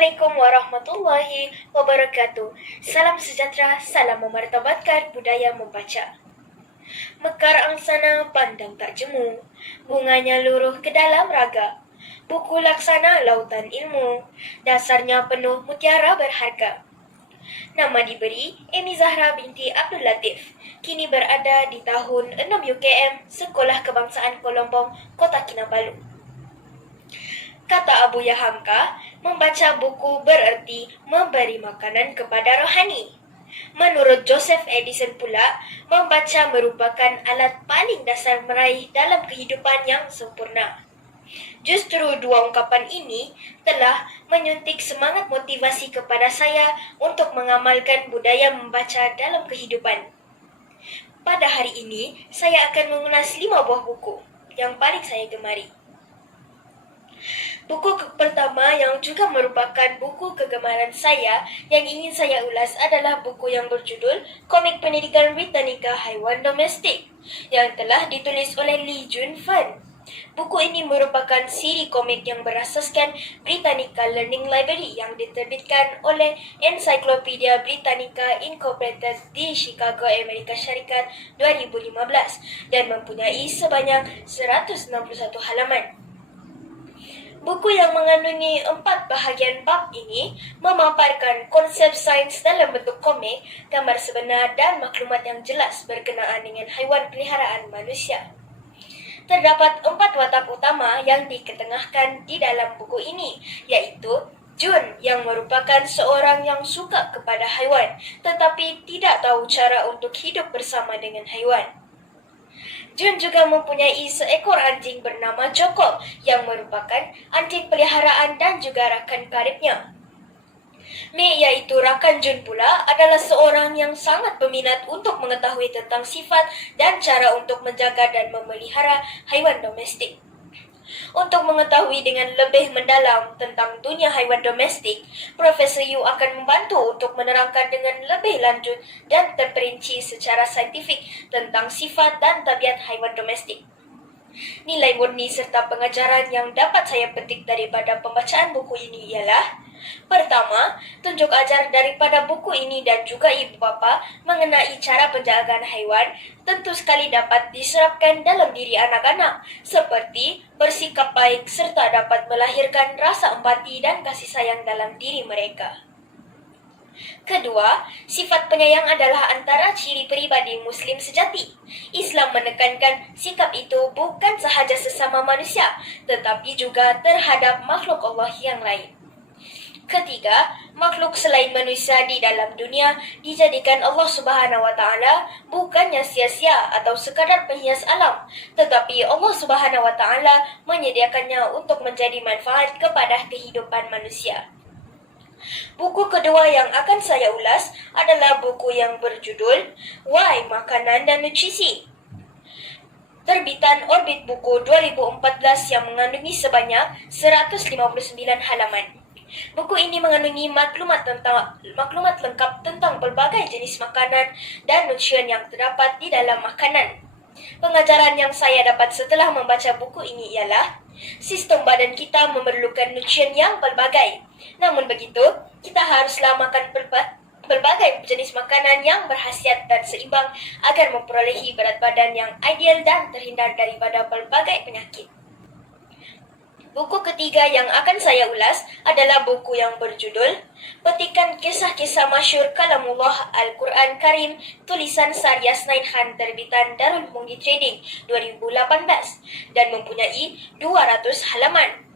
Assalamualaikum warahmatullahi wabarakatuh. Salam sejahtera, salam memartabatkan budaya membaca. Mekar angsana pandang tak jemu, bunganya luruh ke dalam raga. Buku laksana lautan ilmu, dasarnya penuh mutiara berharga. Nama diberi Emi Zahra binti Abdul Latif. Kini berada di tahun 6 UKM, Sekolah Kebangsaan Kolombong, Kota Kinabalu. Kata Abu Yahamka, membaca buku bererti memberi makanan kepada rohani. Menurut Joseph Edison pula, membaca merupakan alat paling dasar meraih dalam kehidupan yang sempurna. Justru dua ungkapan ini telah menyuntik semangat motivasi kepada saya untuk mengamalkan budaya membaca dalam kehidupan. Pada hari ini, saya akan mengulas 5 buah buku yang paling saya gemari. Buku pertama yang juga merupakan buku kegemaran saya yang ingin saya ulas adalah buku yang berjudul Komik Pendidikan Britannica Haiwan Domestik yang telah ditulis oleh Lee Jun Fan. Buku ini merupakan siri komik yang berasaskan Britannica Learning Library yang diterbitkan oleh Encyclopedia Britannica Incorporated di Chicago, Amerika Syarikat 2015 dan mempunyai sebanyak 161 halaman. Buku yang mengandungi 4 bahagian bab ini memaparkan konsep sains dalam bentuk komik, gambar sebenar dan maklumat yang jelas berkenaan dengan haiwan peliharaan manusia. Terdapat 4 watak utama yang diketengahkan di dalam buku ini, yaitu Jun yang merupakan seorang yang suka kepada haiwan tetapi tidak tahu cara untuk hidup bersama dengan haiwan. Jun juga mempunyai seekor anjing bernama Joko yang merupakan anjing peliharaan dan juga rakan karibnya. Mei, yaitu rakan Jun pula, adalah seorang yang sangat berminat untuk mengetahui tentang sifat dan cara untuk menjaga dan memelihara haiwan domestik. Untuk mengetahui dengan lebih mendalam tentang dunia haiwan domestik, Profesor Yu akan membantu untuk menerangkan dengan lebih lanjut dan terperinci secara saintifik tentang sifat dan tabiat haiwan domestik. Nilai murni serta pengajaran yang dapat saya petik daripada pembacaan buku ini ialah: pertama, tunjuk ajar daripada buku ini dan juga ibu bapa mengenai cara penjagaan haiwan tentu sekali dapat diserapkan dalam diri anak-anak, seperti bersikap baik serta dapat melahirkan rasa empati dan kasih sayang dalam diri mereka. Kedua, sifat penyayang adalah antara ciri peribadi Muslim sejati. Islam menekankan sikap itu bukan sahaja sesama manusia, tetapi juga terhadap makhluk Allah yang lain. Ketiga, makhluk selain manusia di dalam dunia dijadikan Allah Subhanahu wa Ta'ala bukannya sia-sia atau sekadar penghias alam, tetapi Allah Subhanahu wa Ta'ala menyediakannya untuk menjadi manfaat kepada kehidupan manusia. Buku kedua yang akan saya ulas adalah buku yang berjudul Why Makanan dan Nutrisi, terbitan Orbit Buku 2014 yang mengandungi sebanyak 159 halaman. Buku ini mengandungi maklumat lengkap tentang berbagai jenis makanan dan nutrien yang terdapat di dalam makanan. Pengajaran yang saya dapat setelah membaca buku ini ialah sistem badan kita memerlukan nutrien yang berbagai. Namun begitu, kita haruslah makan berbagai jenis makanan yang berkhasiat dan seimbang agar memperolehi berat badan yang ideal dan terhindar daripada berbagai penyakit. Buku ketiga yang akan saya ulas adalah buku yang berjudul Petikan Kisah-Kisah Masyhur Kalamullah Al-Quran Karim, tulisan Sarya Snainhan, terbitan Darul Munggi Trading 2018 dan mempunyai 200 halaman.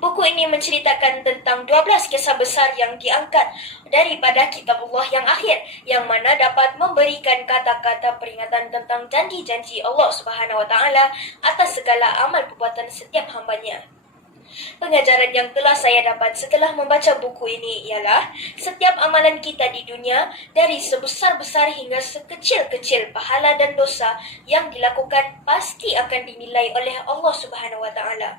Buku ini menceritakan tentang 12 kisah besar yang diangkat daripada kitabullah yang akhir, yang mana dapat memberikan kata-kata peringatan tentang janji-janji Allah Subhanahu wa Ta'ala atas segala amal perbuatan setiap hambanya. Pengajaran yang telah saya dapat setelah membaca buku ini ialah setiap amalan kita di dunia, dari sebesar-besar hingga sekecil-kecil pahala dan dosa yang dilakukan, pasti akan dinilai oleh Allah Subhanahu wa Ta'ala.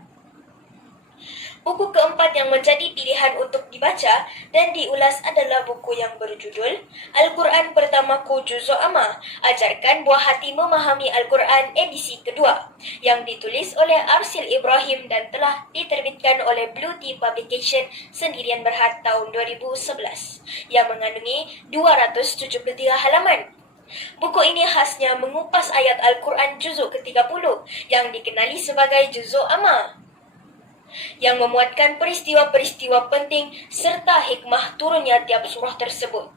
Buku keempat yang menjadi pilihan untuk dibaca dan diulas adalah buku yang berjudul Al-Quran Pertamaku Juzuk Amma, Ajarkan Buah Hati Memahami Al-Quran edisi kedua, yang ditulis oleh Arsil Ibrahim dan telah diterbitkan oleh Blue Tea Publication Sendirian Berhad tahun 2011, yang mengandungi 273 halaman. Buku ini khasnya mengupas ayat Al-Quran juzuk ke-30 yang dikenali sebagai Juzuk Amma, yang memuatkan peristiwa-peristiwa penting serta hikmah turunnya tiap surah tersebut.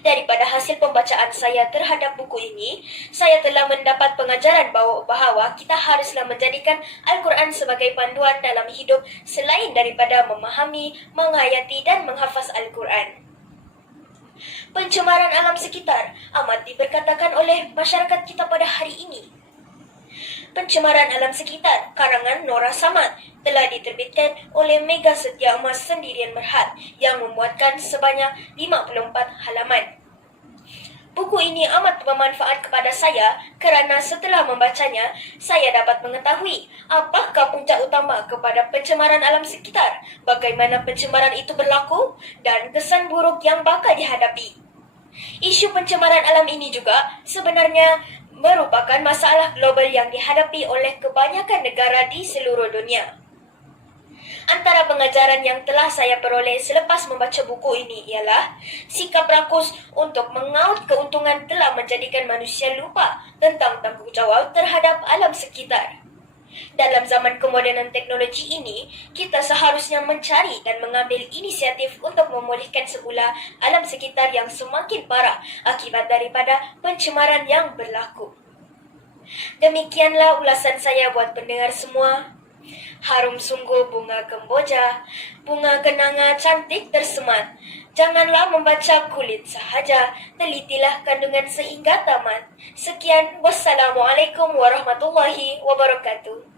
Daripada hasil pembacaan saya terhadap buku ini, saya telah mendapat pengajaran bahawa kita haruslah menjadikan Al-Quran sebagai panduan dalam hidup selain daripada memahami, menghayati dan menghafaz Al-Quran. Pencemaran alam sekitar amat diperkatakan oleh masyarakat kita pada hari ini. Pencemaran alam sekitar karangan Nora Samad telah diterbitkan oleh Mega Setia Emas Sendirian Berhad yang memuatkan sebanyak 54 halaman. Buku ini amat bermanfaat kepada saya kerana setelah membacanya, saya dapat mengetahui apakah punca utama kepada pencemaran alam sekitar, bagaimana pencemaran itu berlaku dan kesan buruk yang bakal dihadapi. Isu pencemaran alam ini juga sebenarnya merupakan masalah global yang dihadapi oleh kebanyakan negara di seluruh dunia. Antara pengajaran yang telah saya peroleh selepas membaca buku ini ialah sikap rakus untuk mengaut keuntungan telah menjadikan manusia lupa tentang tanggungjawab terhadap alam sekitar. Dalam zaman kemodenan teknologi ini, kita seharusnya mencari dan mengambil inisiatif untuk memulihkan semula alam sekitar yang semakin parah akibat daripada pencemaran yang berlaku. Demikianlah ulasan saya buat pendengar semua. Harum sungguh bunga kemboja, bunga kenanga cantik tersemat. Janganlah membaca kulit sahaja, telitilah kandungan sehingga tamat. Sekian, wassalamualaikum warahmatullahi wabarakatuh.